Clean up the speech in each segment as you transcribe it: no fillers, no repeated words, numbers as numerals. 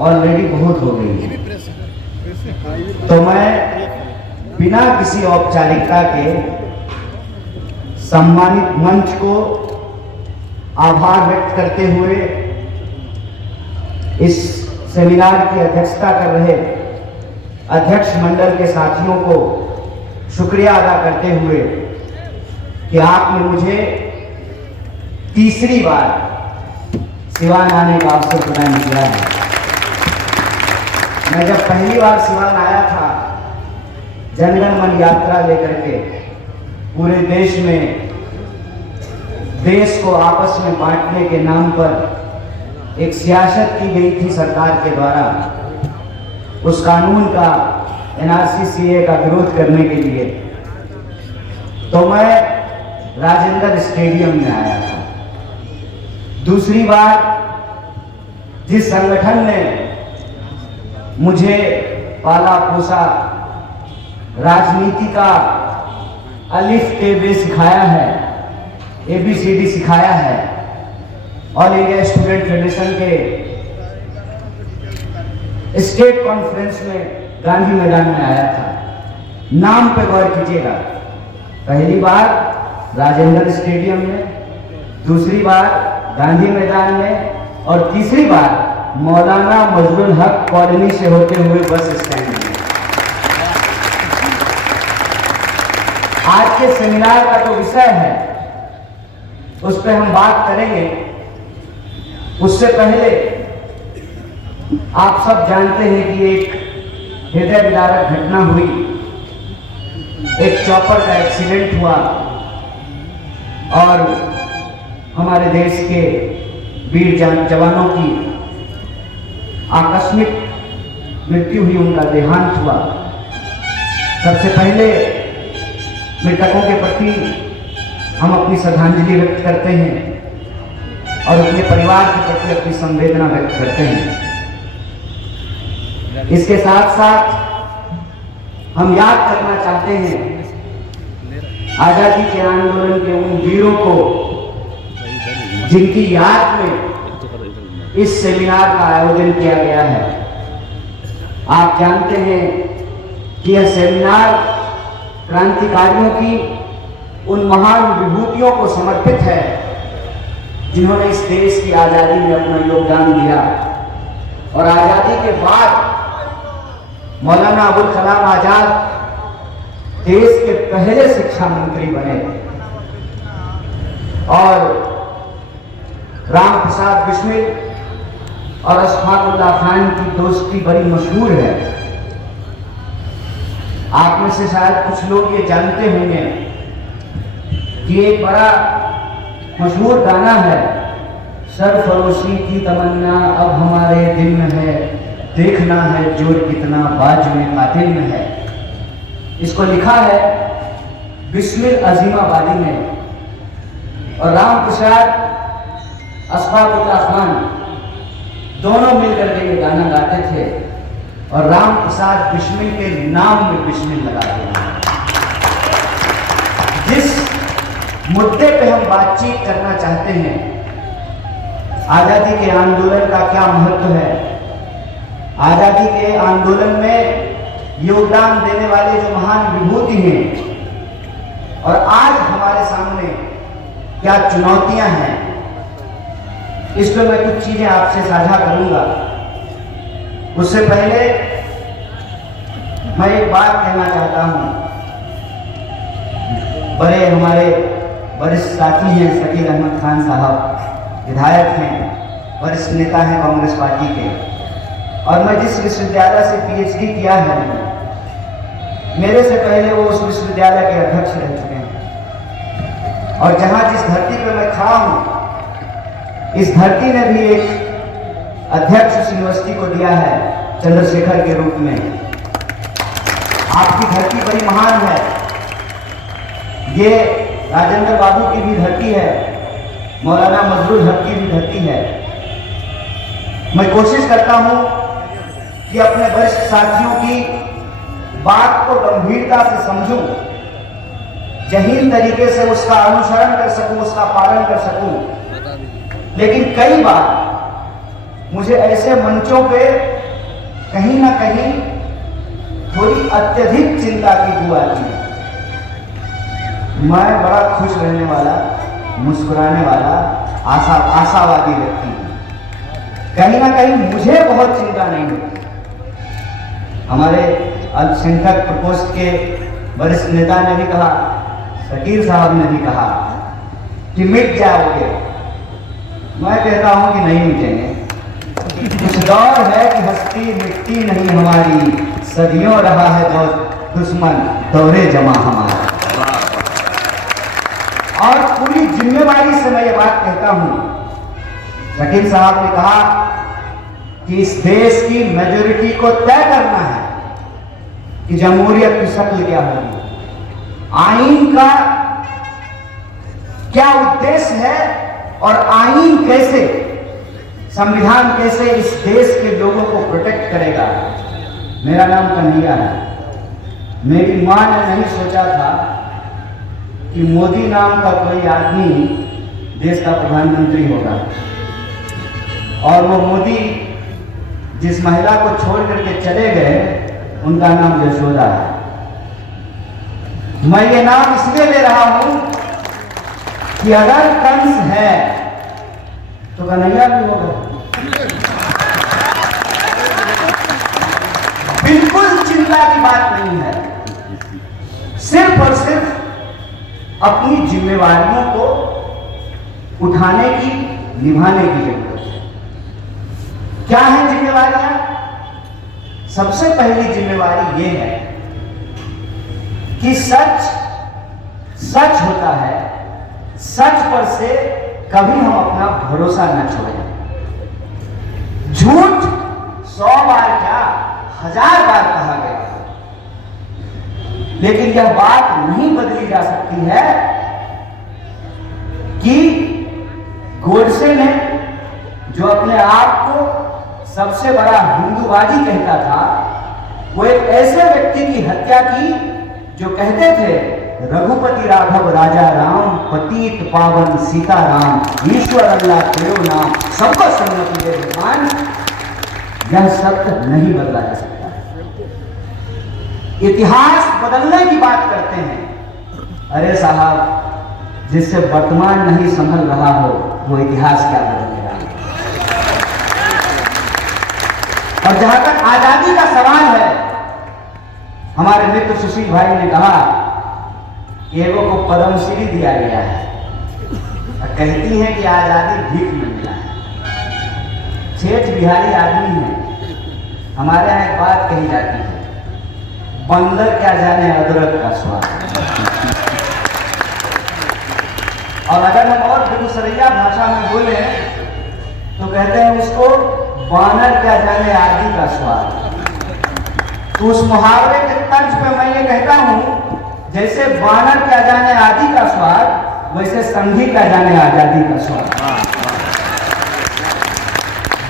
Already बहुत हो गई है। तो मैं बिना किसी औपचारिकता के सम्मानित मंच को आभार व्यक्त करते हुए इस सेमिनार की अध्यक्षता कर रहे अध्यक्ष मंडल के साथियों को शुक्रिया अदा करते हुए कि आपने मुझे तीसरी बार सिवान आने का अवसर प्रदान किया है। मैं जब पहली बार सिवान आया था जनगण मन यात्रा लेकर के पूरे देश में देश को आपस में बांटने के नाम पर एक सियासत की गई थी सरकार के द्वारा उस कानून का NRC-CA का विरोध करने के लिए। तो मैं राजेंद्र स्टेडियम में आया था। दूसरी बार जिस संगठन ने मुझे पाला पोसा राजनीति का अलिफ के बे सिखाया है, ABCD सिखाया है, ऑल इंडिया स्टूडेंट फेडरेशन के स्टेट कॉन्फ्रेंस में गांधी मैदान में आया था। नाम पे गौर कीजिएगा, पहली बार राजेंद्र स्टेडियम में, दूसरी बार गांधी मैदान में और तीसरी बार मौलाना मजरुल हक कॉलोनी से होते हुए बस स्टैंड में। आज के सेमिनार का जो विषय है उस पर हम बात करेंगे। उससे पहले आप सब जानते हैं कि एक हृदय विदारक घटना हुई, एक चॉपर का एक्सीडेंट हुआ और हमारे देश के वीर जवानों की आकस्मिक मृत्यु हुई, उनका देहांत हुआ। सबसे पहले मृतकों के प्रति हम अपनी श्रद्धांजलि व्यक्त करते हैं और अपने परिवार के प्रति अपनी संवेदना व्यक्त करते हैं। इसके साथ साथ हम याद करना चाहते हैं आजादी के आंदोलन के उन वीरों को जिनकी याद में इस सेमिनार का आयोजन किया गया है। आप जानते हैं कि यह सेमिनार क्रांतिकारियों की उन महान विभूतियों को समर्पित है जिन्होंने इस देश की आजादी में अपना योगदान दिया और आजादी के बाद मौलाना अबुल कलाम आजाद देश के पहले शिक्षा मंत्री बने और राम प्रसाद बिस्मिल और अशफाकुल्लाह खान की दोस्ती बड़ी मशहूर है। आप में से शायद कुछ लोग ये जानते होंगे कि एक बड़ा मशहूर गाना है, सरफरोशी की तमन्ना अब हमारे दिल में है, देखना है जोर कितना बाजुए कातिल में है। इसको लिखा है बिस्मिल अजीमाबादी ने और राम प्रसाद अशफाकुल्लाह खान दोनों मिलकर के ये गाना गाते थे और राम प्रसाद बिस्मिल के नाम में बिस्मिल लगाते हैं। जिस मुद्दे पे हम बातचीत करना चाहते हैं, आजादी के आंदोलन का क्या महत्व है, आजादी के आंदोलन में योगदान देने वाले जो महान विभूति हैं और आज हमारे सामने क्या चुनौतियां हैं, इस पर मैं कुछ चीजें आपसे साझा करूंगा। उससे पहले मैं एक बात कहना चाहता हूं। बड़े हमारे वरिष्ठ साथी हैं शकील अहमद खान साहब, विधायक हैं, वरिष्ठ नेता हैं कांग्रेस पार्टी के, और मैं जिस विश्वविद्यालय से PhD किया है, मेरे से पहले वो उस विश्वविद्यालय के अध्यक्ष रह चुके हैं और जहां जिस धरती पर मैं खड़ा हूं, इस धरती ने भी एक अध्यक्ष उस यूनिवर्सिटी को दिया है चंद्रशेखर के रूप में। आपकी धरती बड़ी महान है, ये राजेंद्र बाबू की भी धरती है, मौलाना मजरुल हक की भी धरती है। मैं कोशिश करता हूं कि अपने वरिष्ठ साथियों की बात को गंभीरता से समझूं, जहीन तरीके से उसका अनुसरण कर सकूं, उसका पालन कर सकूं। लेकिन कई बार मुझे ऐसे मंचों पे कहीं ना कहीं थोड़ी अत्यधिक चिंता की बू आती है। मैं बड़ा खुश रहने वाला, मुस्कुराने वाला, आशावादी व्यक्ति हूँ। कहीं ना कहीं मुझे बहुत चिंता नहीं होती। हमारे अल्पसंख्यक प्रकोष्ठ के वरिष्ठ नेता ने भी कहा, शकील साहब ने भी कहा कि मिट जाओगे। मैं कहता हूं कि नहीं मिटेंगे। कुछ दौर है कि हस्ती मिटती नहीं हमारी, सदियों रहा है बहुत दुश्मन दौरे जमा हमारा। और पूरी जिम्मेवारी से मैं ये बात कहता हूं, शकील साहब ने कहा कि इस देश की मेजॉरिटी को तय करना है कि जमहूरियत की शक्ल क्या होगी, आईन का क्या उद्देश्य है और आईन कैसे, संविधान कैसे इस देश के लोगों को प्रोटेक्ट करेगा। मेरा नाम कन्हैया है। मेरी मां ने नहीं सोचा था कि मोदी नाम का कोई आदमी देश का प्रधानमंत्री होगा, और वो मोदी जिस महिला को छोड़ करके चले गए उनका नाम यशोदा है। मैं ये नाम इसलिए ले रहा हूं कि अगर कंस है तो कन्हैया भी होगा। बिल्कुल चिंता की बात नहीं है, सिर्फ और सिर्फ अपनी जिम्मेवारियों को उठाने की, निभाने की जरूरत है। क्या है जिम्मेवारियां? सबसे पहली जिम्मेवारी ये है कि सच सच होता है, सच पर से कभी हम अपना भरोसा न छोड़ें। झूठ 100 बार क्या 1000 बार कहा गया, लेकिन यह बात नहीं बदली जा सकती है कि गोडसे ने, जो अपने आप को सबसे बड़ा हिंदूवादी कहता था, वो एक ऐसे व्यक्ति की हत्या की जो कहते थे रघुपति राघव राजा राम, पतित पावन सीताराम, ईश्वर अल्लाह तेरो नाम, सबको सम्मति दे भगवान। यह सत्य नहीं बदला जा सकता। इतिहास बदलने की बात करते हैं। अरे साहब, जिससे वर्तमान नहीं संभल रहा हो वो इतिहास क्या बदलेगा। और जहां तक आजादी का सवाल है, हमारे मित्र सुशील भाई ने कहा कि एगो को पद्मश्री दिया गया है और कहती हैं कि आजादी भीख में मिला है। सेठ बिहारी आदमी है। हमारे यहाँ एक बात कही जाती है, बंदर क्या जाने अदरक का स्वाद। और अगर हम और बेगूसरैया भाषा में बोले तो कहते हैं उसको बानर क्या जाने आदि का स्वाद। तो उस मुहावरे के तर्ज पे मैं ये कहता हूं, जैसे बानर क्या जाने आदि का स्वाद, वैसे संघी क्या जाने आजादी का स्वाद।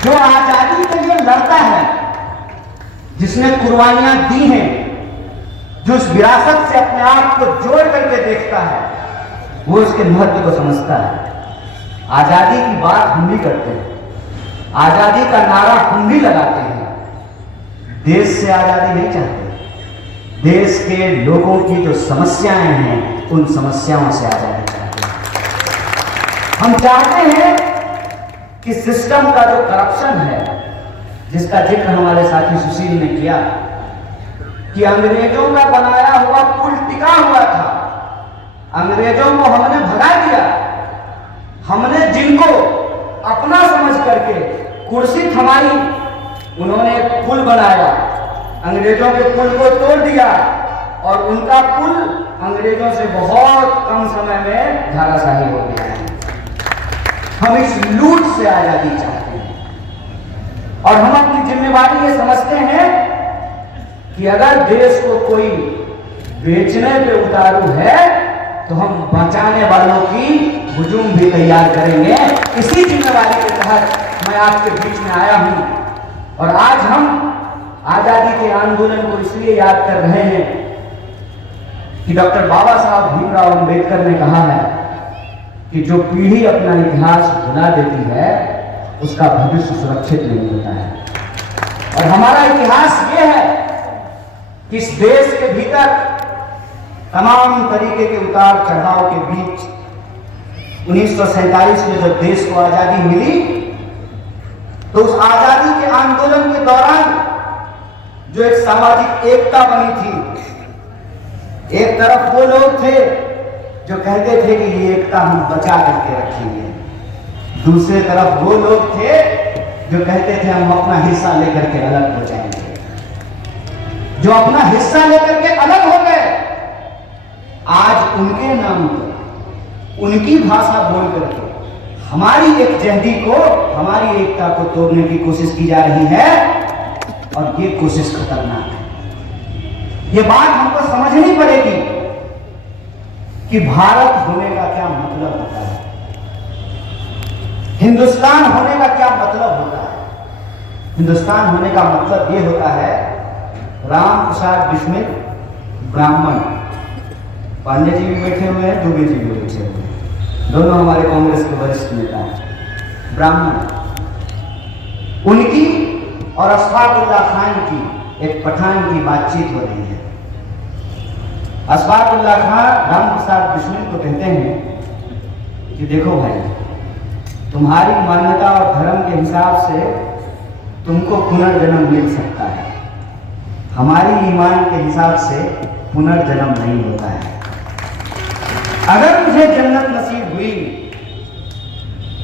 जो आजादी के लिए लड़ता है, जिसने कुर्बानियां दी हैं, जो उस विरासत से अपने आप को जोड़ करके देखता है, वो उसके महत्व को समझता है। आजादी की बात हम भी करते हैं, आजादी का नारा हम भी लगाते हैं। देश से आजादी नहीं चाहते, देश के लोगों की जो समस्याएं हैं उन समस्याओं से आजादी चाहते हैं। हम चाहते हैं कि सिस्टम का जो करप्शन है, जिसका जिक्र हमारे साथी सुशील ने किया, कि अंग्रेजों का बनाया हुआ पुल टिका हुआ था, अंग्रेजों को हमने भगा दिया। हमने जिनको अपना समझ करके कुर्सी थमाई, उन्होंने एक पुल बनाया, अंग्रेजों के पुल को तोड़ दिया और उनका पुल अंग्रेजों से बहुत कम समय में धराशायी हो गया है। हम इस लूट से आजादी चाहते हैं और हम अपनी जिम्मेवारी ये समझते हैं कि अगर देश को कोई बेचने पे उतारू है तो हम बचाने वालों की हुजूम भी तैयार करेंगे। इसी जिम्मेवारी के तहत मैं आपके बीच में आया हूं और आज हम आजादी के आंदोलन को इसलिए याद कर रहे हैं कि डॉक्टर बाबा साहब भीमराव अंबेडकर ने कहा है कि जो पीढ़ी अपना इतिहास भुला देती है उसका भविष्य सुरक्षित नहीं होता है। और हमारा इतिहास ये है कि इस देश के भीतर तमाम तरीके के उतार चढ़ाव के बीच 1947 में जब देश को आजादी मिली, तो उस आजादी के आंदोलन के दौरान जो एक सामाजिक एकता बनी थी, एक तरफ वो लोग थे जो कहते थे कि ये एकता हम बचा करके रखेंगे, दूसरे तरफ वो लोग थे जो कहते थे हम अपना हिस्सा लेकर के अलग हो जाएंगे। जो अपना हिस्सा लेकर के अलग हो गए, आज उनके नाम पर उनकी भाषा बोल करके हमारी एक जहदी को, हमारी एकता को तोड़ने की कोशिश की जा रही है, और ये कोशिश खतरनाक है। ये बात हमको समझनी पड़ेगी कि भारत होने का क्या मतलब होता है, हिंदुस्तान होने का क्या मतलब होता है। हिंदुस्तान होने का मतलब ये होता है, राम प्रसाद बिस्मिल ब्राह्मण, पांडे जी भी बैठे हुए हैं, दुबे जी भी बैठे हुए हैं, दोनों हमारे कांग्रेस के वरिष्ठ नेता हैं, ब्राह्मण। उनकी और अशफाकुल्ला खान की एक पठान की बातचीत हो रही है। अशफाकुल्ला खान राम प्रसाद बिस्मिल को कहते हैं कि देखो भाई, तुम्हारी मान्यता और धर्म के हिसाब से तुमको पुनर्जन्म मिल सकता है, हमारी ईमान के हिसाब से पुनर्जन्म नहीं होता है। अगर मुझे जन्नत नसीब हुई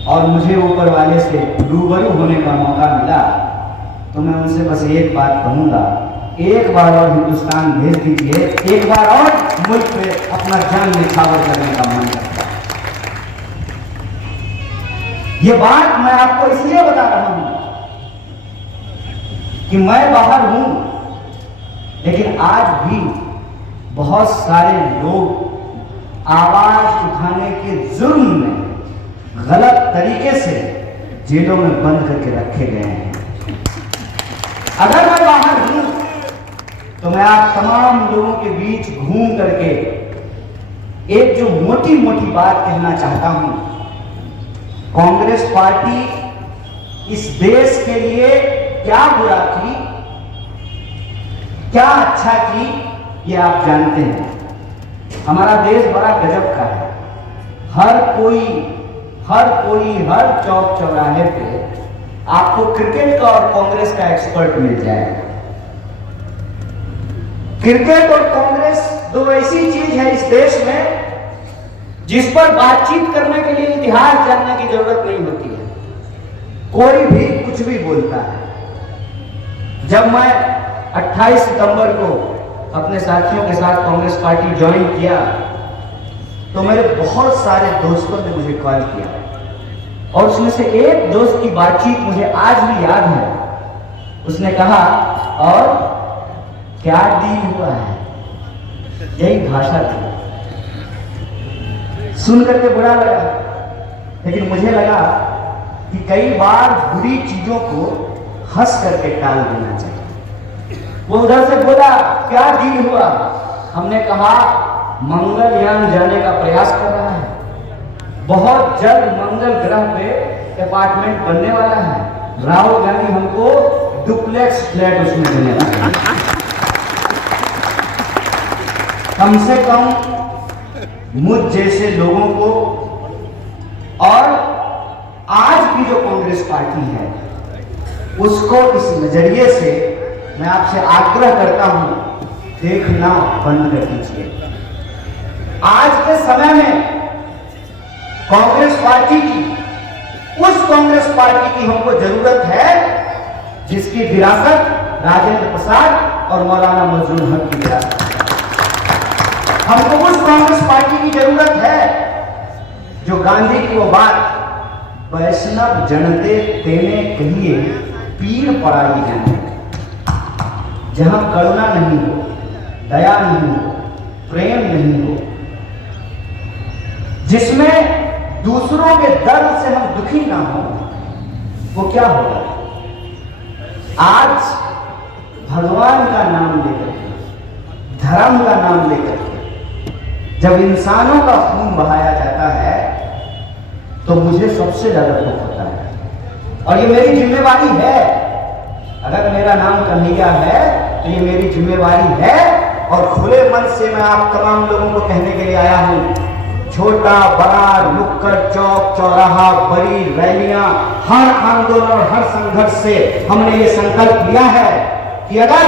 और मुझे ऊपर वाले से रूबरू होने का मौका मिला, तो मैं उनसे बस एक बात कहूंगा, एक बार और हिंदुस्तान भेज दीजिए, एक बार और मुल्क पे अपना जान निछावर करने का मन करता है। ये बात मैं आपको इसलिए बता रहा हूं कि मैं बाहर हूं, लेकिन आज भी बहुत सारे लोग आवाज उठाने के जुर्म में गलत तरीके से जेलों में बंद करके रखे गए हैं। अगर मैं बाहर हूं तो मैं आप तमाम लोगों के बीच घूम करके एक जो मोटी मोटी बात कहना चाहता हूं, कांग्रेस पार्टी इस देश के लिए क्या बुरा की, क्या अच्छा की, ये आप जानते हैं। हमारा देश बड़ा गजब का है। हर कोई हर चौक चौराहे पे आपको क्रिकेट का और कांग्रेस का एक्सपर्ट मिल जाएगा। क्रिकेट और कांग्रेस दो ऐसी चीज है इस देश में जिस पर बातचीत करने के लिए इतिहास जानने की जरूरत नहीं होती है। कोई भी कुछ भी बोलता है। जब मैं 28 सितंबर को अपने साथियों के साथ कांग्रेस पार्टी ज्वाइन किया, तो मेरे बहुत सारे दोस्तों ने मुझे कॉल किया, और उसमें से एक दोस्त की बातचीत मुझे आज भी याद है। उसने कहा, और क्या डील हुआ है, यही भाषा थी। सुन करके बुरा लगा, लेकिन मुझे लगा कि कई बार बुरी चीजों को हंस करके टाल देना चाहिए। वो उधर से बोला, क्या डील हुआ? हमने कहा, मंगलयान जाने का प्रयास कर रहा है, बहुत जल्द मंगल ग्रह पे अपार्टमेंट बनने वाला है, राहुल गांधी हमको डुप्लेक्स फ्लैट उसमें देने वाला है। कम से कम मुझ जैसे लोगों को, और आज की जो कांग्रेस पार्टी है उसको इस नजरिए से मैं आपसे आग्रह करता हूं, देखना बंद कर दीजिए। आज के समय में कांग्रेस पार्टी की, उस कांग्रेस पार्टी की हमको जरूरत है जिसकी विरासत राजेंद्र प्रसाद और मौलाना मजरूर हक की विरासत है। हमको उस कांग्रेस पार्टी की जरूरत है जो गांधी की वो बात, वैष्णव जनते तेने कहिए पीर पड़ाई जाने, जहां करुणा नहीं हो, दया नहीं हो, प्रेम नहीं हो, जिसमें दूसरों के दर्द से हम दुखी ना हो, वो क्या होगा? आज भगवान का नाम लेकर के, धर्म का नाम लेकर के जब इंसानों का खून बहाया जाता है, तो मुझे सबसे ज्यादा दुख होता है। और ये मेरी जिम्मेवारी है। अगर मेरा नाम कन्हैया है तो ये मेरी जिम्मेवारी है और खुले मन से मैं आप तमाम लोगों को कहने के लिए आया हूं, छोटा बड़ा नुक्कड़ चौक चौराहा बड़ी रैलियां, हर आंदोलन और हर संघर्ष से हमने ये संकल्प लिया है कि अगर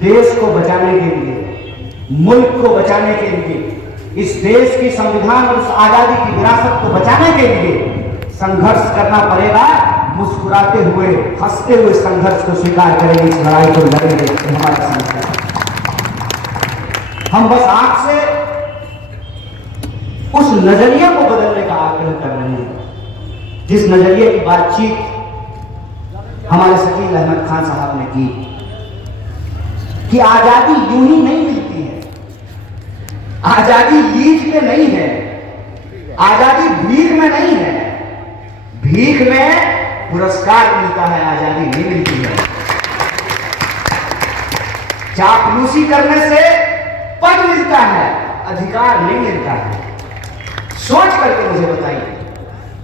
देश को बचाने के लिए, मुल्क को बचाने के लिए, इस देश की संविधान और उस आजादी की विरासत को बचाने के लिए संघर्ष करना पड़ेगा, मुस्कुराते हुए हंसते हुए संघर्ष को स्वीकार करेंगे, इस लड़ाई को लड़ेंगे। हमारा संघर्ष हम बस आपसे उस नजरिए को बदलने का आग्रह कर रहे हैं जिस नजरिए की बातचीत हमारे शकील अहमद खान साहब ने की कि आजादी यूं ही नहीं मिलती है, आजादी लीज पे नहीं है, आजादी भीख में नहीं है, भीख में पुरस्कार मिलता है, आजादी नहीं मिलती है। चापलूसी करने से पद मिलता है, अधिकार नहीं मिलता है। सोच करके मुझे बताइए,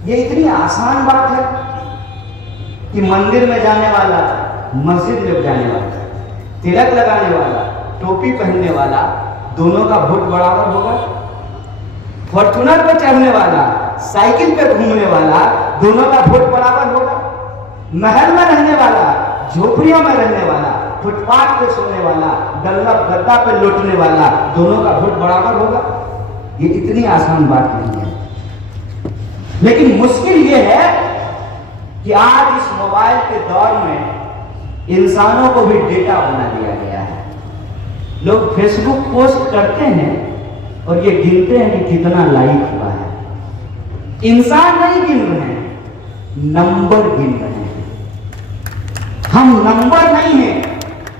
ये इतनी आसान बात है कि मंदिर में जाने वाला, मस्जिद में जाने वाला, तिलक लगाने वाला, टोपी पहनने वाला, दोनों का वोट बराबर होगा? फॉर्च्यूनर पे चढ़ने वाला, साइकिल पे घूमने वाला, दोनों का वोट बराबर होगा? महल में रहने वाला, झोपड़ियों में रहने वाला, फुटपाथ पे सोने वाला, गद्दा पे लौटने वाला, दोनों का वोट बराबर होगा? ये इतनी आसान बात नहीं है। लेकिन मुश्किल ये है कि आज इस मोबाइल के दौर में इंसानों को भी डेटा बना दिया गया है। लोग फेसबुक पोस्ट करते हैं और ये गिनते हैं कि कितना लाइक हुआ है। इंसान नहीं गिन रहे हैं, नंबर गिन रहे हैं। हम नंबर नहीं हैं,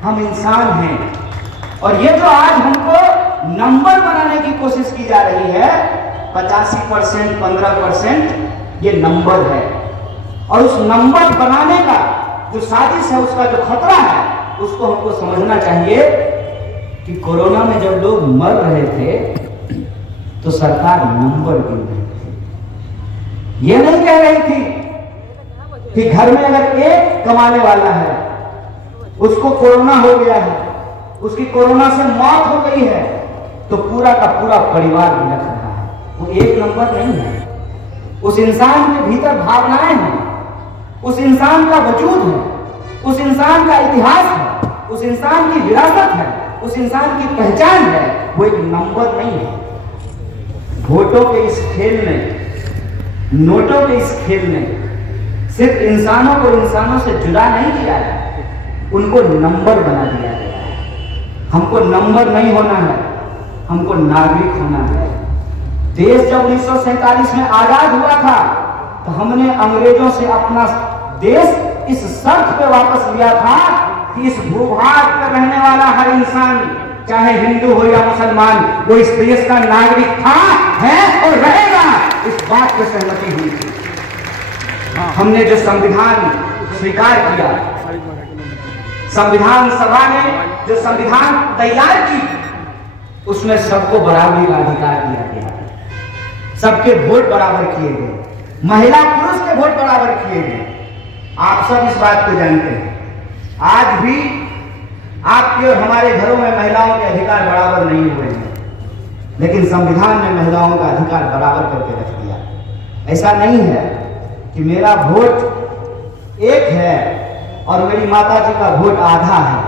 हम इंसान हैं। और ये जो आज हमको नंबर बनाने की कोशिश की जा रही है, 85%, 15%, ये नंबर है। और उस नंबर बनाने का जो साजिश है, उसका जो खतरा है, उसको हमको समझना चाहिए कि कोरोना में जब लोग मर रहे थे तो सरकार नंबर गिन रही थी। ये नहीं कह रही थी कि घर में अगर एक कमाने वाला है, उसको कोरोना हो गया है, उसकी कोरोना से मौत हो गई है, तो पूरा का पूरा परिवार बिलख रहा है। वो एक नंबर नहीं है। उस इंसान के भीतर भावनाएं हैं, उस इंसान का वजूद है, उस इंसान का इतिहास है, उस इंसान की विरासत है, उस इंसान की पहचान है। वो एक नंबर नहीं है। वोटों के इस खेल में, नोटों के इस खेल में सिर्फ इंसानों को इंसानों से जुदा नहीं किया है, उनको नंबर बना दिया गया है। हमको नंबर नहीं होना है, हमको नागरिक होना है। देश जब 1947 में आजाद हुआ था तो हमने अंग्रेजों से अपना देश इस शर्त पे वापस लिया था कि इस भूभाग पर रहने वाला हर इंसान, चाहे हिंदू हो या मुसलमान, वो इस देश का नागरिक था, है और रहेगा। इस बात पर सहमति हुई थी। हमने जो संविधान स्वीकार किया, संविधान सभा ने जो संविधान तैयार की, उसमें सबको बराबरी का अधिकार दिया गया, सबके वोट बराबर किए गए, महिला पुरुष के वोट बराबर किए गए। आप सब इस बात को जानते हैं। आज भी आपके और हमारे घरों में महिलाओं के अधिकार बराबर नहीं हुए हैं, लेकिन संविधान ने महिलाओं का अधिकार बराबर करके रख दिया। ऐसा नहीं है कि मेरा वोट एक है और मेरी माता जी का वोट आधा है,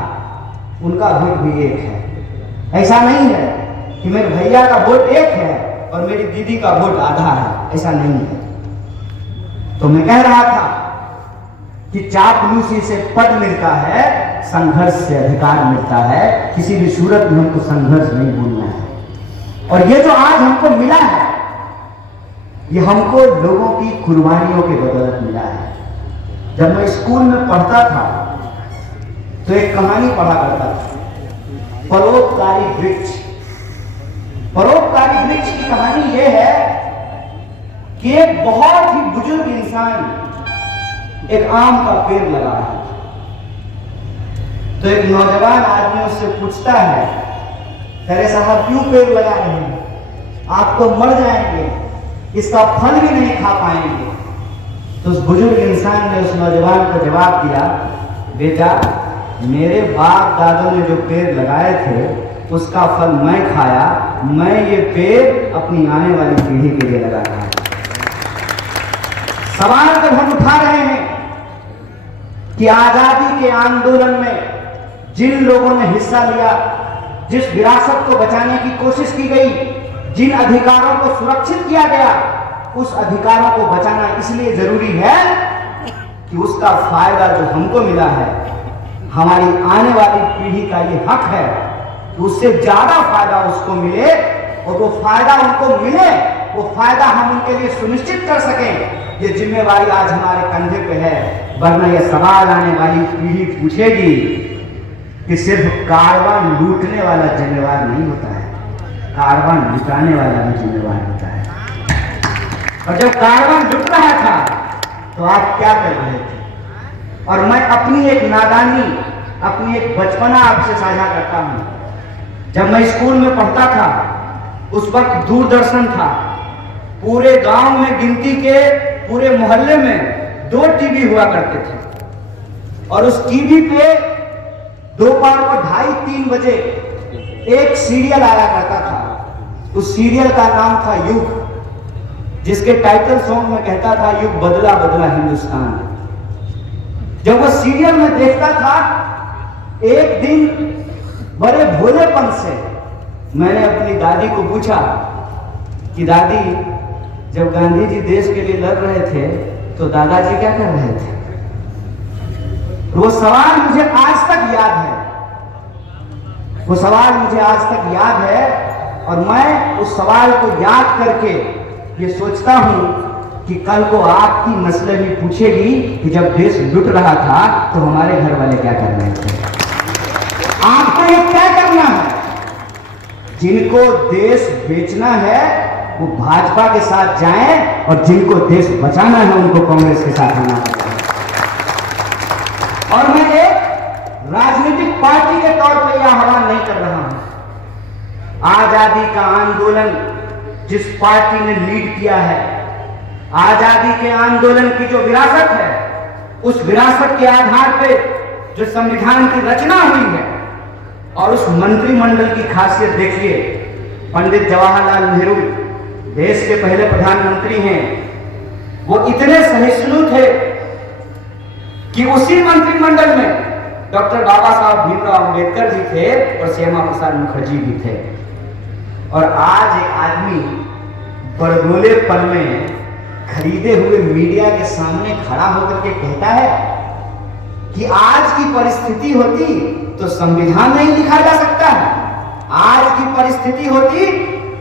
उनका वोट भी एक है। ऐसा नहीं है कि मेरे भैया का वोट एक है और मेरी दीदी का वोट आधा है, ऐसा नहीं है। तो मैं कह रहा था कि चापलूसी से पद मिलता है, संघर्ष से अधिकार मिलता है। किसी भी सूरत में हमको संघर्ष नहीं भूलना है। और ये जो आज हमको मिला है, ये हमको लोगों की कुर्बानियों के बदौलत मिला है। जब मैं स्कूल में पढ़ता था तो एक कहानी पढ़ा करता था, परोपकारी वृक्ष। परोपकारी वृक्ष की कहानी यह है कि एक बहुत ही बुजुर्ग इंसान एक आम का पेड़ लगा है। तो एक नौजवान आदमी उससे पूछता है, अरे साहब क्यों पेड़ लगा रहे हैं, आप तो मर जाएंगे, इसका फल भी नहीं खा पाएंगे। तो उस बुजुर्ग इंसान ने उस नौजवान को जवाब दिया, बेटा मेरे बाप दादों ने जो पेड़ लगाए थे उसका फल मैं खाया, मैं ये पेड़ अपनी आने वाली पीढ़ी के लिए लगा रहा हूं। सवाल जब हम उठा रहे हैं कि आजादी के आंदोलन में जिन लोगों ने हिस्सा लिया, जिस विरासत को बचाने की कोशिश की गई, जिन अधिकारों को सुरक्षित किया गया, उस अधिकारों को बचाना इसलिए जरूरी है कि उसका फायदा जो हमको मिला है, हमारी आने वाली पीढ़ी का ये हक है कि उससे ज्यादा फायदा उसको मिले, और वो फायदा उनको मिले, वो फायदा हम उनके लिए सुनिश्चित कर सकें। ये जिम्मेवारी आज हमारे कंधे पे है, वरना ये सवाल आने वाली पीढ़ी पूछेगी कि सिर्फ कारवां लूटने वाला जिम्मेवार नहीं होता है, कारवां लुटाने वाला भी जिम्मेवार होता है। और जब कारवां लुट रहा था तो आप क्या कर रहे थे? और मैं अपनी एक नादानी, अपनी एक बचपना आपसे साझा करता हूं। जब मैं स्कूल में पढ़ता था उस वक्त दूरदर्शन था, पूरे गांव में गिनती के पूरे मोहल्ले में 2 टीवी हुआ करते थे, और उस टीवी पे दोपहर को 2:30-3 बजे एक सीरियल आया करता था। उस सीरियल का नाम था युग, जिसके टाइटल सॉन्ग में कहता था युग बदला बदला हिंदुस्तान। जब वो सीरियल में देखता था, एक दिन बड़े भोलेपन से मैंने अपनी दादी को पूछा कि दादी, जब गांधी जी देश के लिए लड़ रहे थे तो दादाजी क्या कर रहे थे? वो सवाल मुझे आज तक याद है, वो सवाल मुझे आज तक याद है, और मैं उस सवाल को याद करके ये सोचता हूं कि कल को आपकी नस्लें भी पूछेगी कि जब देश लुट रहा था तो हमारे घर वाले क्या कर रहे थे। आपको ये क्या करना है? जिनको देश बेचना है वो भाजपा के साथ जाएं, और जिनको देश बचाना है उनको कांग्रेस के साथ आना पड़ेगा। और मैं एक राजनीतिक पार्टी के तौर पर यह आह्वान नहीं कर रहा हूं। आजादी का आंदोलन जिस पार्टी ने लीड किया है, आजादी के आंदोलन की जो विरासत है, उस विरासत के आधार पे जो संविधान की रचना हुई है, और उस मंत्रिमंडल की खासियत देखिए। पंडित जवाहरलाल नेहरू देश के पहले प्रधानमंत्री हैं। वो इतने सहिष्णु थे कि उसी मंत्रिमंडल में डॉक्टर बाबा साहब भीमराव अंबेडकर जी थे और श्यामा प्रसाद मुखर्जी भी थे। और आज एक आदमी बड़बोलेपन में खरीदे हुए मीडिया के सामने खड़ा होकर के कहता है कि आज की परिस्थिति होती तो संविधान नहीं लिखा जा सकता है, आज की परिस्थिति होती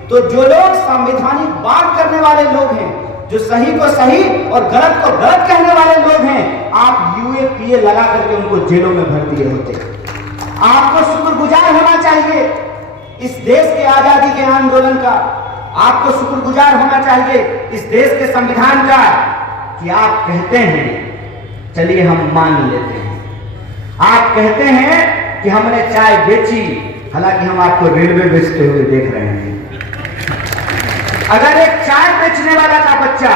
तो जो लोग संवैधानिक बात करने वाले लोग हैं, जो सही को सही और गलत को गलत कहने वाले लोग हैं, आप यूएपीए लगा करके उनको जेलों में भर दिए होते। आपको शुक्रगुजार होना चाहिए इस देश के आजादी के आंदोलन का, आपको शुक्रगुजार होना चाहिए इस देश के संविधान का कि आप कहते हैं, चलिए हम मान लेते हैं, आप कहते हैं कि हमने चाय बेची, हालांकि हम आपको रेलवे बेचते हुए देख रहे हैं। अगर एक चाय बेचने वाला का बच्चा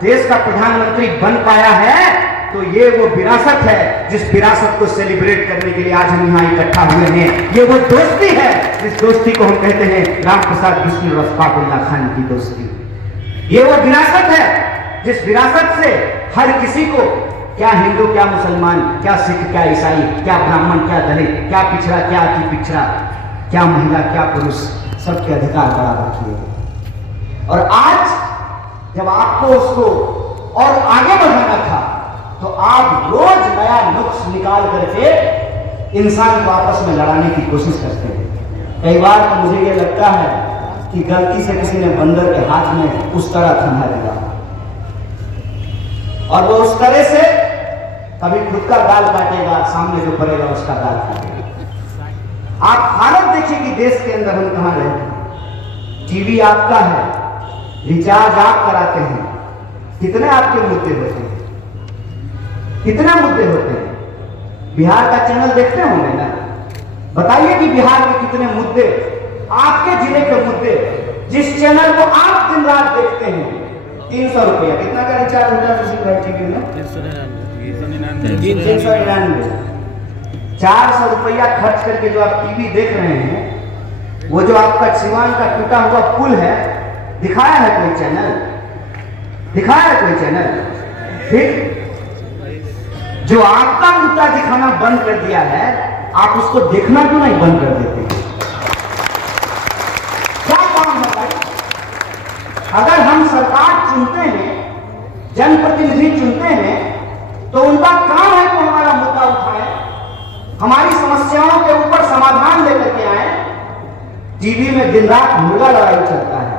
देश का प्रधानमंत्री बन पाया है तो ये वो विरासत है जिस विरासत को सेलिब्रेट करने के लिए आज हम यहाँ इकट्ठा हुए हैं। ये वो दोस्ती है जिस दोस्ती को हम कहते हैं राम प्रसाद बिस्मिल और अशफाकुल्लाह खान की दोस्ती। ये वो विरासत है जिस विरासत से हर किसी को, क्या हिंदू क्या मुसलमान, क्या सिख क्या ईसाई, क्या ब्राह्मण क्या दलित, क्या पिछड़ा क्या अति पिछड़ा, क्या महिला क्या पुरुष, सबके अधिकार बराबर किए गए। और आज जब आपको उसको और आगे बढ़ाना था तो आप रोज नया नुक्स निकाल करके इंसान को आपस में लड़ाने की कोशिश करते हैं। कई बार तो मुझे ये लगता है कि गलती से किसी ने बंदर के हाथ में उस तरह थमा दिया और वो उस तरह से कभी खुद का गाल काटेगा, सामने जो पड़ेगा उसका गाल काटेगा। आप हालत देखिए कि देश के अंदर हम कहां रहते हैं। टीवी आपका है, रिचार्ज आप कराते हैं, कितने आपके मुद्दे होते हैं, कितने मुद्दे होते हैं। बिहार का चैनल देखते होंगे ना, बताइए कि बिहार के कितने मुद्दे, आपके जिले के मुद्दे, जिस चैनल को आप दिन रात देखते हैं 300 रुपया। कितना का रिचार्ज होता है सुशील भाई टीवी में? 399। 400 रुपया खर्च करके जो आप टीवी देख रहे हैं, वो जो आपका सिवान का टूटा हुआ पुल है, दिखाया है कोई चैनल? दिखाया है कोई चैनल? फिर जो आपका मुद्दा दिखाना बंद कर दिया है, आप उसको देखना क्यों नहीं बंद कर देते? क्या काम है भाई? अगर हम सरकार चुनते हैं, जनप्रतिनिधि चुनते हैं, तो उनका काम है कि हमारा मुद्दा उठाएं, हमारी समस्याओं के ऊपर समाधान लेकर के आए। टीवी में दिन रात मुर्गा लड़ाई चलता है।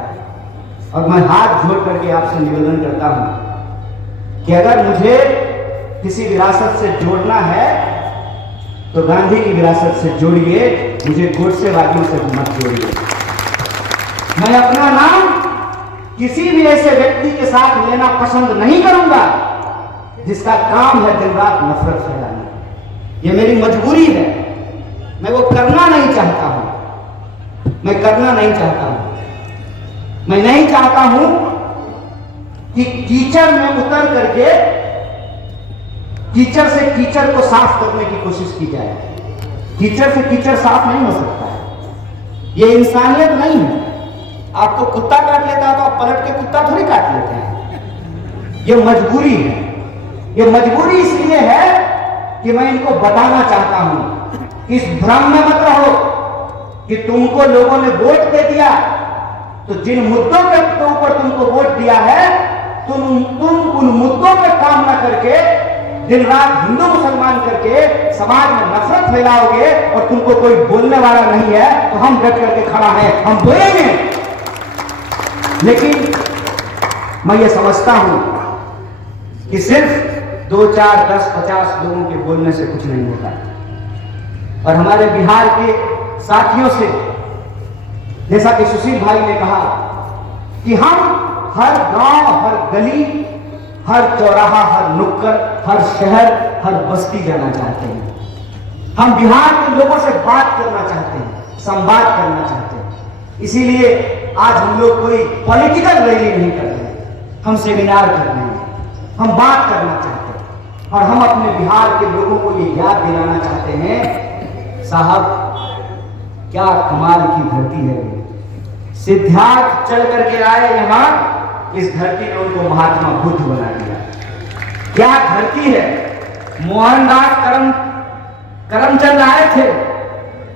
और मैं हाथ जोड़ करके आपसे निवेदन करता हूं कि अगर मुझे किसी विरासत से जोड़ना है तो गांधी की विरासत से जोड़िए, मुझे गोडसेवादियों से मत जोड़िए। मैं अपना नाम किसी भी ऐसे व्यक्ति के साथ लेना पसंद नहीं करूंगा जिसका काम है दिन रात नफरत फैलाना। यह मेरी मजबूरी है, मैं वो करना नहीं चाहता हूं। मैं करना नहीं चाहता हूं। मैं नहीं चाहता हूं कि कीचड़ में उतर करके कीचड़ से कीचड़ को साफ करने की कोशिश की जाए। कीचड़ से कीचड़ साफ नहीं हो सकता है। ये इंसानियत नहीं है। आपको कुत्ता काट लेता है तो आप पलट के कुत्ता थोड़ी काट लेते हैं। ये मजबूरी है। ये मजबूरी इसलिए है कि मैं इनको बताना चाहता हूं, इस भ्रम में मत रहो कि तुमको लोगों ने वोट दे दिया, तो जिन मुद्दों के ऊपर तुमको वोट दिया है, तुम उन मुद्दों पे काम ना करके दिन रात हिंदू मुसलमान करके समाज में नफरत फैलाओगे और तुमको कोई बोलने वाला नहीं है, तो हम डट करके खड़ा है, हम बोलेंगे। लेकिन मैं ये समझता हूं कि सिर्फ 2, 4, 10, 50 लोगों के बोलने से कुछ नहीं होता। और हमारे बिहार के साथियों से, जैसा कि सुशील भाई ने कहा कि हम हर गांव, हर गली, हर चौराहा, हर नुक्कड़, हर शहर, हर बस्ती जाना चाहते हैं। हम बिहार के लोगों से बात करना चाहते हैं, संवाद करना चाहते हैं। इसीलिए आज हम लोग कोई पॉलिटिकल रैली नहीं कर रहे हैं, हम सेमिनार कर रहे हैं, हम बात करना चाहते हैं। और हम अपने बिहार के लोगों को ये याद दिलाना चाहते हैं, साहब क्या कमाल की धरती है। सिद्धार्थ चल करके आए यहां, इस धरती ने उनको महात्मा बुद्ध बना दिया। क्या धरती है। मोहनदास करमचंद आए थे,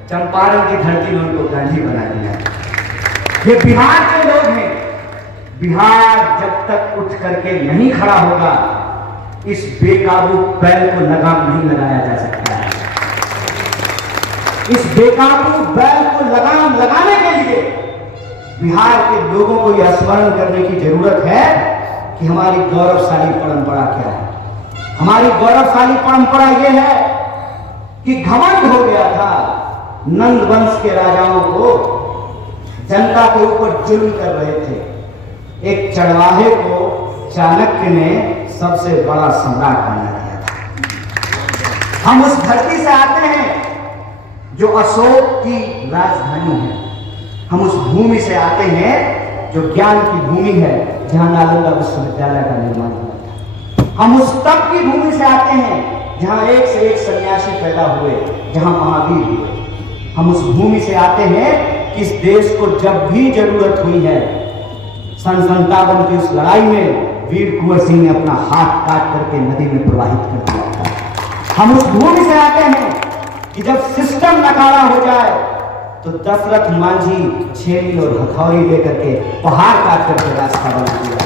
चंपारण की धरती ने उनको गांधी बना दिया। ये बिहार के लोग हैं। बिहार जब तक उठ करके नहीं खड़ा होगा, इस बेकाबू बैल को लगाम नहीं लगाया जा सकता है। इस बेकाबू बैल को लगाम लगाने के लिए बिहार के लोगों को यह स्मरण करने की जरूरत है कि हमारी गौरवशाली परंपरा क्या है। हमारी गौरवशाली परंपरा यह है कि घमंड हो गया था नंद वंश के राजाओं को, जनता के ऊपर जुल्म कर रहे थे। एक चरवाहे को चाणक्य ने सबसे बड़ा सम्राट बना दिया था। हम उस धरती से आते हैं जो अशोक की राजधानी है। हम उस भूमि से आते हैं जो ज्ञान की भूमि है, जहां नालंदा विश्वविद्यालय का निर्माण हुआ था। हम उस तप की भूमि से आते हैं जहां एक से एक सन्यासी पैदा हुए, जहां महावीर हुए। हम उस भूमि से आते हैं कि इस देश को जब भी जरूरत हुई है, सन 57 की उस लड़ाई में वीर कुंवर सिंह ने अपना हाथ काट करके नदी में प्रवाहित कर दिया था। हम उस भूमि से आते हैं कि जब सिस्टम नकारा हो जाए तो दशरथ मांझी छेनी और हथौड़ी लेकर के पहाड़ काट करके रास्ता बना दिया।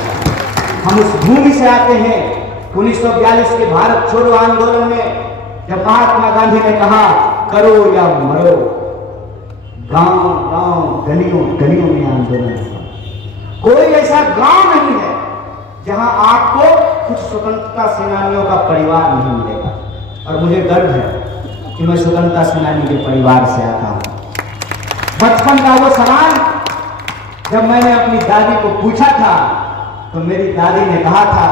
हम उस भूमि से आते हैं 1942 के भारत छोड़ो आंदोलन में, जब महात्मा गांधी ने कहा करो या मरो, गांव गांव गलियों गलियों में आंदोलन हुआ। कोई ऐसा गांव नहीं है जहां आपको कुछ स्वतंत्रता सेनानियों का परिवार नहीं मिलेगा। और मुझे गर्व है कि मैं स्वतंत्रता सेनानी के परिवार से आता हूं। बचपन का वो सवाल जब मैंने अपनी दादी को पूछा था, तो मेरी दादी ने कहा था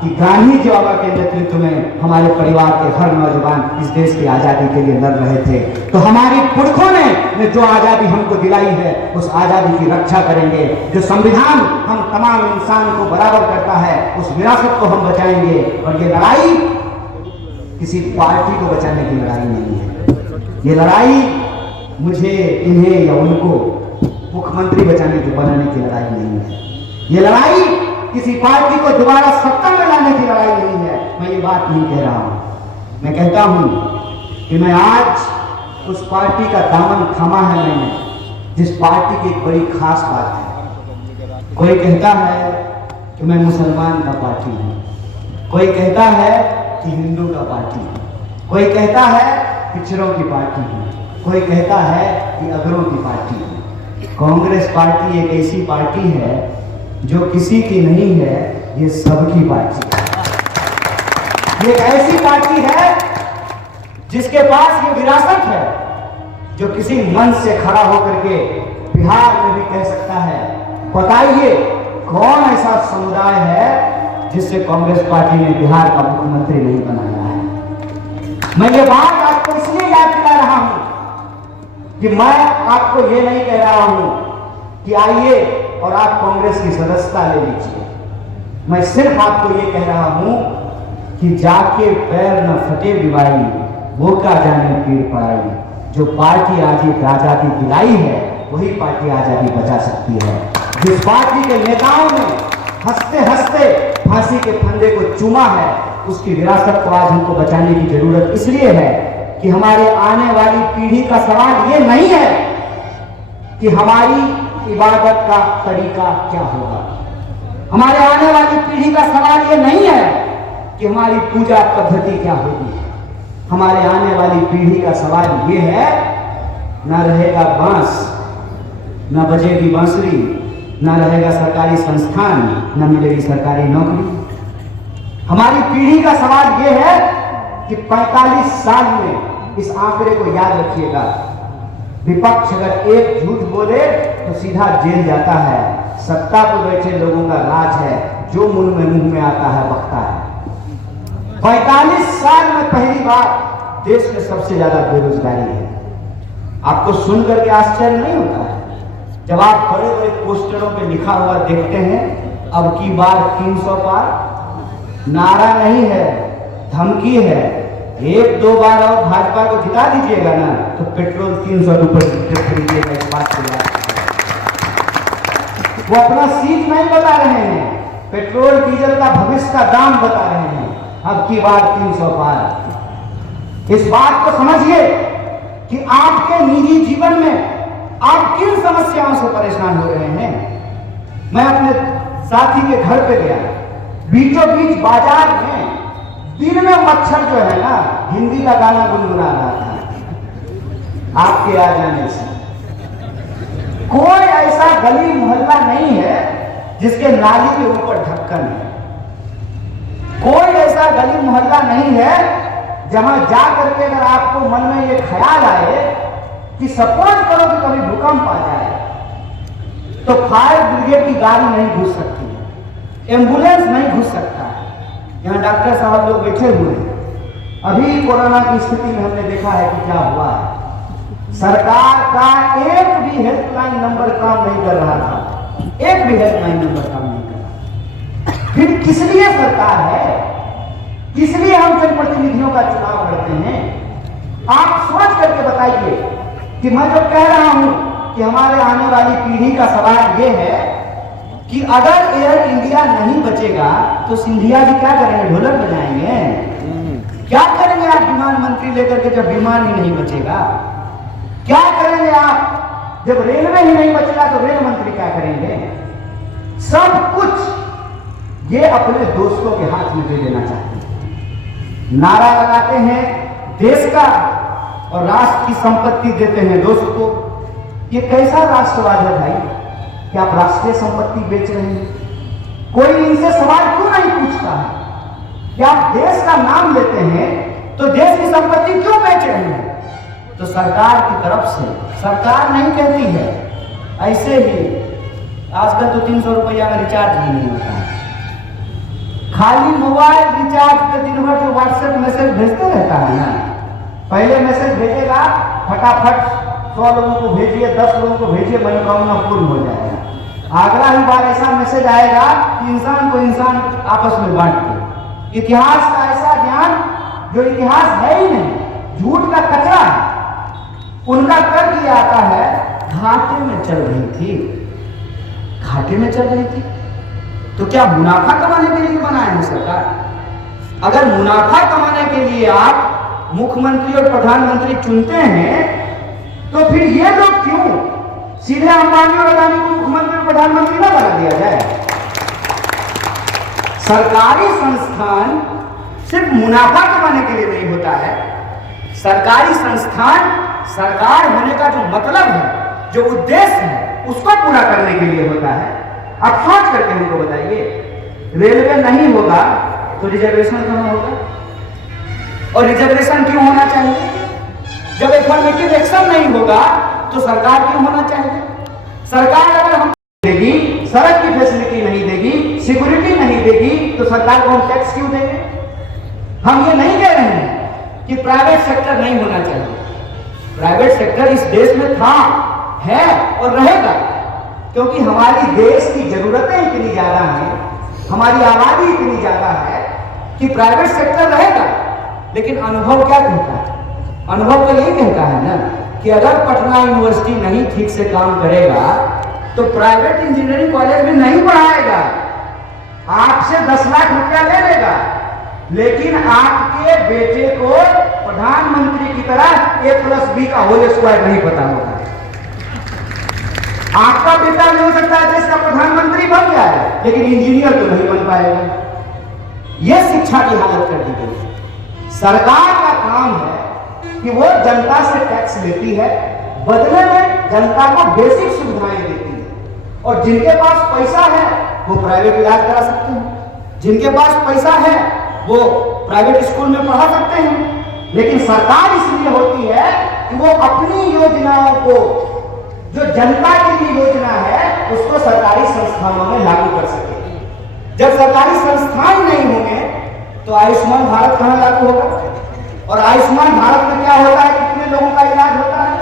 कि गांधी जी बाबा के नेतृत्व में हमारे परिवार के हर नौजवान इस देश की आज़ादी के लिए लड़ रहे थे। तो हमारे पुरखों ने जो आज़ादी हमको दिलाई है उस आज़ादी की रक्षा करेंगे। जो संविधान हम तमाम इंसान को बराबर करता है उस विरासत को हम बचाएंगे। और ये लड़ाई किसी पार्टी को बचाने की लड़ाई नहीं है। ये लड़ाई मुझे, इन्हें या उनको मुख्यमंत्री बनाने की लड़ाई नहीं है। ये लड़ाई किसी पार्टी को दोबारा सत्ता में लाने की लड़ाई नहीं है। मैं ये बात नहीं कह रहा हूं। मैं कहता हूं कि मैं आज उस पार्टी का दामन थामा है मैंने जिस पार्टी की एक बड़ी खास बात है। कोई कहता है कि मैं मुसलमान का पार्टी हूं, कोई कहता है कि हिंदू का पार्टी हूं, कोई कहता है पिछड़ों की पार्टी हूं, कोई कहता है कि अगरों की पार्टी हूं। कांग्रेस पार्टी एक ऐसी पार्टी है जो किसी की नहीं है, ये सबकी पार्टी है। ये ऐसी पार्टी है जिसके पास ये विरासत है जो किसी मंच से खड़ा होकर के बिहार में भी कह सकता है, बताइए कौन ऐसा समुदाय है जिससे कांग्रेस पार्टी ने बिहार का मुख्यमंत्री नहीं बनाया है। मैं ये बात आपको इसलिए याद दिला रहा हूं कि मैं आपको ये नहीं कह रहा हूं कि आइए और आप कांग्रेस की सदस्यता ले लीजिए। मैं सिर्फ आपको ये कह रहा हूं कि जाके पैर न फटे बिवाई, वो का जाने पीर पड़ाई। जो पार्टी आज एक आजादी दिलाई है वही पार्टी आजादी बचा सकती है। जिस पार्टी के नेताओं ने हंसते हंसते फांसी के फंदे को चूमा है उसकी विरासत को आज हमको बचाने की जरूरत इसलिए है कि हमारे आने वाली पीढ़ी का सवाल ये नहीं है कि हमारी इबादत का तरीका क्या होगा। हमारे आने वाली पीढ़ी का सवाल ये नहीं है कि हमारी पूजा पद्धति क्या होगी। हमारे आने वाली पीढ़ी का सवाल ये है, न रहेगा बांस, न बजेगी बांसुरी, न रहेगा सरकारी संस्थान, न मिलेगी सरकारी नौकरी। हमारी पीढ़ी का सवाल ये है कि 45 साल में, इस आंकड़े को याद रखिएगा, विपक्ष अगर एक झूठ बोले तो सीधा जेल जाता है। सत्ता पर बैठे लोगों का राज है, जो मुंह में आता है बकता है। 45 साल में पहली बार देश में सबसे ज्यादा बेरोजगारी है। आपको सुनकर के आश्चर्य नहीं होता है जब आप बड़े बड़े पोस्टरों पे लिखा हुआ देखते हैं अब की बार 300 पार। नारा नहीं है, धमकी है। एक दो बार और भाजपा को जिता दीजिएगा ना तो पेट्रोल 300 रुपए खरीदिएगा। इस बात को याद वो अपना सीट नहीं बता रहे हैं, पेट्रोल डीजल का भविष्य का दाम बता रहे हैं। अब की बार 300 पार। इस बात को समझिए कि आपके निजी जीवन में आप किन समस्याओं से परेशान हो रहे हैं। मैं अपने साथी के घर पे गया, बीचों बीच बाजार में दिन में मच्छर जो है ना हिंदी का गाना गुनगुना रहा था। आपके आ जाने से कोई ऐसा गली मोहल्ला नहीं है जिसके नाली के ऊपर ढक्कन है। कोई ऐसा गली मोहल्ला नहीं है जहां जा करके अगर आपको मन में ये ख्याल आए कि सपोज करो कि कभी भूकंप आ जाए तो फायर ब्रिगेड की गाड़ी नहीं घुस सकती, एम्बुलेंस नहीं घुस सकता। यहाँ डॉक्टर साहब लोग बैठे हुए हैं। अभी कोरोना की स्थिति में हमने देखा है कि क्या हुआ है। सरकार का एक भी हेल्पलाइन नंबर काम नहीं कर रहा था, एक भी हेल्पलाइन नंबर काम नहीं कर रहा। फिर किस लिए सरकार है, किस लिए हम जनप्रतिनिधियों का चुनाव करते हैं? आप सोच करके बताइए कि मैं जो कह रहा हूं कि हमारे आने वाली पीढ़ी का सवाल ये है कि अगर एयर इंडिया नहीं बचेगा तो सिंधिया जी क्या करेंगे, ढोलक बजाएंगे? क्या करेंगे आप विमान मंत्री लेकर के जब विमान ही नहीं बचेगा? क्या करेंगे आप जब रेलवे ही नहीं बचेगा तो रेल मंत्री क्या करेंगे? सब कुछ ये अपने दोस्तों के हाथ में दे देना चाहते हैं। नारा लगाते हैं देश का और राष्ट्र की संपत्ति देते हैं दोस्त को। ये कैसा राष्ट्रवाद है भाई कि आप राष्ट्रीय संपत्ति बेच रहे हैं? कोई इनसे सवाल क्यों नहीं पूछता है कि आप देश का नाम लेते हैं तो देश की संपत्ति क्यों बेच रहे हैं? तो सरकार की तरफ से, सरकार नहीं कहती है, ऐसे ही आजकल तो 300 रुपया में रिचार्ज भी नहीं होता है। खाली मोबाइल रिचार्ज पे दिन भर जो व्हाट्सएप मैसेज भेजते रहता है ना, पहले मैसेज भेजेगा फटाफट 100 लोगों को भेजिए, 10 लोगों को भेजिए, मनोकामना पूर्ण हो जाएगा। अगला ही बार ऐसा मैसेज आएगा कि इंसान को इंसान आपस में बांट दे। इतिहास का ऐसा ज्ञान जो इतिहास है ही नहीं, झूठ का कचरा है, उनका कर दिया आता है। घाटे में चल रही थी, घाटे में चल रही थी, तो क्या मुनाफा कमाने के लिए बनाए हैं सरकार? अगर मुनाफा कमाने के लिए आप मुख्यमंत्री और प्रधानमंत्री चुनते हैं, तो फिर ये लोग क्यों सीधे अंबानी और अदानी को मुख्यमंत्री और प्रधानमंत्री ना बना दिया जाए? सरकारी संस्थान सिर्फ मुनाफा कमाने के लिए नहीं होता है। सरकारी संस्थान सरकार होने का जो मतलब है, जो उद्देश्य है, उसको पूरा करने के लिए होता है। अब सोच करके हमको बताइए, रेलवे नहीं होगा तो रिजर्वेशन कहां होगा? और रिजर्वेशन क्यों होना चाहिए? जब एफर्मेटिव एक्शन नहीं होगा तो सरकार क्यों होना चाहिए? सरकार अगर हम देगी, सड़क की फैसिलिटी नहीं देगी, सिक्योरिटी नहीं देगी, तो सरकार को हम टैक्स क्यों देंगे? हम ये नहीं कह रहे हैं कि प्राइवेट सेक्टर नहीं होना चाहिए। प्राइवेट सेक्टर इस देश में था, है और रहेगा, क्योंकि हमारी देश की जरूरतें इतनी ज्यादा हैं, हमारी आबादी इतनी ज्यादा है कि प्राइवेट सेक्टर रहेगा। लेकिन अनुभव क्या कहता है? अनुभव तो ये कहता है ना कि अगर पटना यूनिवर्सिटी नहीं ठीक से काम करेगा तो प्राइवेट इंजीनियरिंग कॉलेज भी नहीं पढ़ाएगा, आपसे 10 लाख रुपया ले लेगा, लेकिन आपके बेटे को प्रधानमंत्री की तरह A+B का होल स्क्वायर नहीं पता होगा। आपका बेटा भी हो सकता है देश का प्रधानमंत्री बन जाए, लेकिन इंजीनियर तो नहीं बन पाएगा। यह शिक्षा की हालत कर दी गई। सरकार का काम है कि वो जनता से टैक्स लेती है, बदले में जनता को बेसिक सुविधाएं देती है, और जिनके पास पैसा है वो प्राइवेट इलाज करा सकते हैं, जिनके पास पैसा है वो प्राइवेट स्कूल में पढ़ा सकते हैं। लेकिन सरकार इसलिए होती है कि वो अपनी योजनाओं को, जो जनता के लिए योजना है, उसको सरकारी संस्थानों में लागू कर सके। जब सरकारी संस्थान नहीं होंगे तो आयुष्मान भारत कहां लागू होगा? और आयुष्मान भारत में क्या होता है, कितने लोगों का इलाज होता है?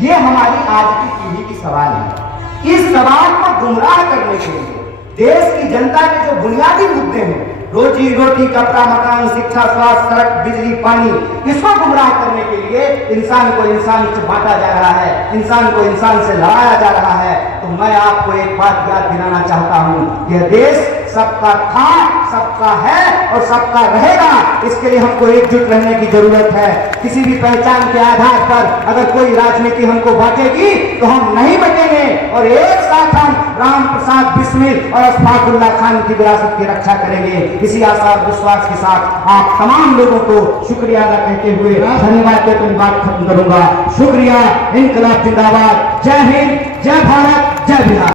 ये हमारी आज की पीढ़ी की सवाल है। इस सवाल को गुमराह करने के लिए देश की जनता के जो बुनियादी मुद्दे हैं, रोजी रोटी, कपड़ा, मकान, शिक्षा, स्वास्थ्य, सड़क, बिजली, पानी, इसको गुमराह करने के लिए इंसान को इंसान से बांटा जा रहा है, इंसान को इंसान से लड़ाया जा रहा है। तो मैं आपको एक बात याद दिलाना चाहता हूं, यह देश सबका था, सबका है और सबका रहेगा। इसके लिए हमको एकजुट रहने की जरूरत है। किसी भी पहचान के आधार पर अगर कोई राजनीति हमको बांटेगी तो हम नहीं बचेंगे, और एक साथ हम राम प्रसाद बिस्मिल और अशफाकुल्लाह खान की विरासत की रक्षा करेंगे। इसी आशा और विश्वास के साथ आप तमाम लोगों को शुक्रिया अदा कहते हुए धन्यवाद देकर बात खत्म करूंगा। शुक्रिया। इंकलाब जिंदाबाद। जय हिंद।